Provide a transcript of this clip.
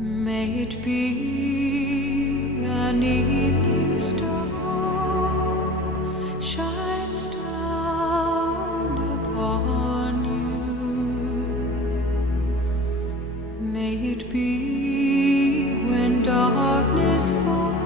May it be an evening star shines down upon you. May it be when darkness falls